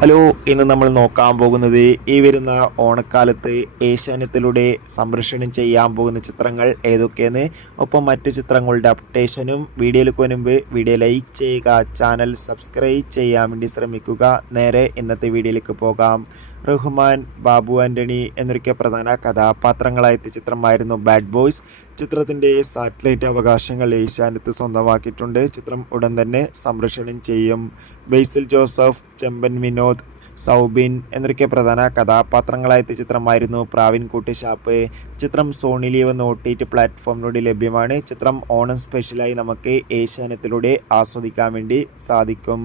Hello, ഇന്ന് നമ്മൾ നോക്കാൻ പോകുന്നത് ഈ വരുന്ന ഓണക്കാലത്ത് ഏഷ്യാനെറ്റിലൂടെ സംപ്രേഷണം ചെയ്യാൻ പോകുന്ന ചിത്രങ്ങൾ ഏതൊക്കെയെന്ന്, ഒപ്പം മറ്റു ചിത്രങ്ങളുടെ അപ്ഡേഷനും വീഡിയോയിലേക്ക് മുൻപ് വീഡിയോ ലൈക്ക് ചെയ്യുക, ചാനൽ സബ്സ്ക്രൈബ് ചെയ്യാൻ വേണ്ടി ശ്രമിക്കുക. നേരെ ഇന്നത്തെ വീഡിയോയിലേക്ക് പോകാം. റഹ്മാൻ, ബാബു ആൻ്റണി എന്നൊക്കെ പ്രധാന കഥാപാത്രങ്ങളായെത്തിയ ചിത്രമായിരുന്നു ബാഡ് ബോയ്സ്. ചിത്രത്തിൻ്റെ സാറ്റലൈറ്റ് അവകാശങ്ങൾ ഏഷ്യാനെറ്റ് സ്വന്തമാക്കിയിട്ടുണ്ട്. ചിത്രം ഉടൻ തന്നെ സംപ്രേഷണം ചെയ്യും. ബേസിൽ ജോസഫ്, ചെമ്പൻ വിനോദ്, സൗബിൻ എന്നൊക്കെ പ്രധാന കഥാപാത്രങ്ങളായെത്തിയ ചിത്രമായിരുന്നു പ്രാവിൻകുട്ടി ഷാപ്പ്. ചിത്രം സോണി ലീവ് എന്ന OTT പ്ലാറ്റ്ഫോമിലൂടെ ലഭ്യമാണ്. ചിത്രം ഓണം സ്പെഷ്യലായി നമുക്ക് ഏഷ്യാനെറ്റിലൂടെ ആസ്വദിക്കാൻ വേണ്ടി സാധിക്കും.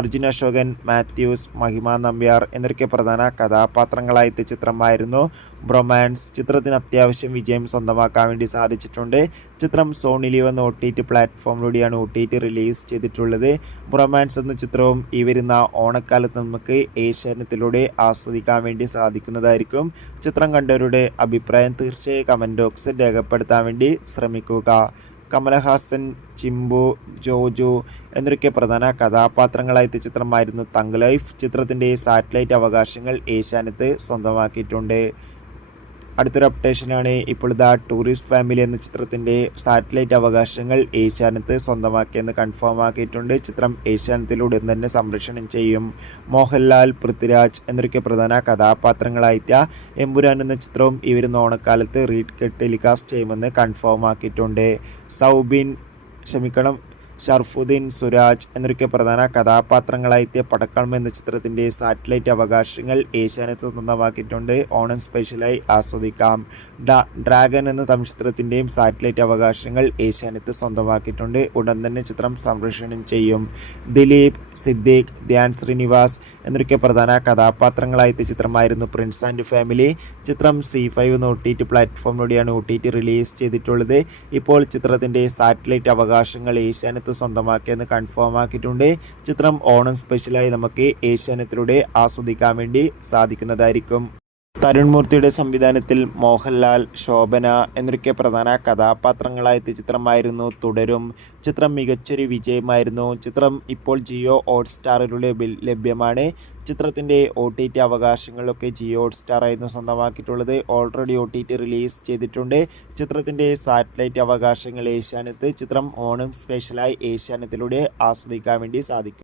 അർജുൻ അശോകൻ, മാത്യൂസ്, മഹിമ നമ്പ്യാർ എന്നൊക്കെ പ്രധാന കഥാപാത്രങ്ങളായെത്തിയ ചിത്രമായിരുന്നു ബ്രൊമാൻസ്. ചിത്രത്തിന് അത്യാവശ്യം വിജയം സ്വന്തമാക്കാൻ വേണ്ടി സാധിച്ചിട്ടുണ്ട്. ചിത്രം സോണി ലീവ് എന്ന OTT പ്ലാറ്റ്ഫോമിലൂടെയാണ് OTT റിലീസ് ചെയ്തിട്ടുള്ളത്. ബ്രൊമാൻസ് എന്ന ചിത്രവും ഈ വരുന്ന ഓണക്കാലത്ത് നമുക്ക് ഏഷ്യാനെറ്റിലൂടെ ആസ്വദിക്കാൻ വേണ്ടി സാധിക്കുന്നതായിരിക്കും. ചിത്രം കണ്ടവരുടെ അഭിപ്രായം തീർച്ചയായും കമൻറ്റ് ബോക്സിൽ രേഖപ്പെടുത്താൻ വേണ്ടി ശ്രമിക്കുക. കമലഹാസൻ, ചിമ്പു, ജോജു എന്നൊക്കെ പ്രധാന കഥാപാത്രങ്ങളായെത്തിയ ചിത്രമായിരുന്നു തങ്ക് ലൈഫ്. ചിത്രത്തിൻ്റെ സാറ്റലൈറ്റ് അവകാശങ്ങൾ ഏഷ്യാനെറ്റ് സ്വന്തമാക്കിയിട്ടുണ്ട്. അടുത്തൊരു അപ്ഡേഷനാണ് ഇപ്പോൾ ദ ടൂറിസ്റ്റ് ഫാമിലി എന്ന ചിത്രത്തിൻ്റെ സാറ്റലൈറ്റ് അവകാശങ്ങൾ ഏഷ്യാനെറ്റ് സ്വന്തമാക്കിയെന്ന് കൺഫേം ആക്കിയിട്ടുണ്ട്. ചിത്രം ഏഷ്യാനെറ്റിലൂടെ തന്നെ സംപ്രേഷണം ചെയ്യും. മോഹൻലാൽ, പൃഥ്വിരാജ് എന്നൊക്കെ പ്രധാന കഥാപാത്രങ്ങളായെത്തിയ എമ്പുരാൻ എന്ന ചിത്രവും ഈ വരുന്ന ഓണക്കാലത്ത് ടെലികാസ്റ്റ് ചെയ്യുമെന്ന് കൺഫേം ആക്കിയിട്ടുണ്ട്. ഷർഫുദ്ദീൻ, സുരാജ് എന്നൊക്കെ പ്രധാന കഥാപാത്രങ്ങളായെത്തിയ പടക്കളം എന്ന ചിത്രത്തിൻ്റെ സാറ്റലൈറ്റ് അവകാശങ്ങൾ ഏഷ്യാനെറ്റ് സ്വന്തമാക്കിയിട്ടുണ്ട്. ഓണം സ്പെഷ്യലായി ആസ്വദിക്കാം. ഡ്രാഗൺ എന്ന തമിഴ് ചിത്രത്തിൻ്റെയും സാറ്റലൈറ്റ് അവകാശങ്ങൾ ഏഷ്യാനെറ്റ് സ്വന്തമാക്കിയിട്ടുണ്ട്. ഉടൻ തന്നെ ചിത്രം സംപ്രേഷണം ചെയ്യും. ദിലീപ്, സിദ്ദീഖ്, ധ്യാൻ ശ്രീനിവാസ് എന്നൊക്കെ പ്രധാന കഥാപാത്രങ്ങളായെത്തിയ ചിത്രമായിരുന്നു പ്രിൻസ് ആൻഡ് ഫാമിലി. ചിത്രം C5 എന്ന OTT പ്ലാറ്റ്ഫോമിലൂടെയാണ് OTT റിലീസ് ചെയ്തിട്ടുള്ളത്. ഇപ്പോൾ ചിത്രത്തിൻ്റെ സാറ്റലൈറ്റ് അവകാശങ്ങൾ ഏഷ്യാനെറ്റ് സ്വന്തമാക്കിയെന്ന് കൺഫേം ആക്കിയിട്ടുണ്ട്. ചിത്രം ഓണം സ്പെഷ്യലായി നമുക്ക് ഏഷ്യാനെറ്റിലൂടെ ആസ്വദിക്കാൻ വേണ്ടി സാധിക്കുന്നതായിരിക്കും. തരുൺ മൂർത്തിയുടെ സംവിധാനത്തിൽ മോഹൻലാൽ, ശോഭന എന്നൊക്കെ പ്രധാന കഥാപാത്രങ്ങളായെത്തിയ ചിത്രമായിരുന്നു തുടരും. ചിത്രം മികച്ചൊരു വിജയമായിരുന്നു. ചിത്രം ഇപ്പോൾ ജിയോ ഹോട്ട്സ്റ്റാറിലൂടെ ലഭ്യമാണ്. ചിത്രത്തിൻ്റെ OTT അവകാശങ്ങളൊക്കെ ജിയോ ഹോട്ട്സ്റ്റാർ ആയിരുന്നു സ്വന്തമാക്കിയിട്ടുള്ളത്. ഓൾറെഡി OTT റിലീസ് ചെയ്തിട്ടുണ്ട്. ചിത്രത്തിൻ്റെ സാറ്റലൈറ്റ് അവകാശങ്ങൾ ഏഷ്യാനെറ്റ്. ചിത്രം ഓണം സ്പെഷ്യലായി ഏഷ്യാനെറ്റിലൂടെ ആസ്വദിക്കാൻ വേണ്ടി സാധിക്കും.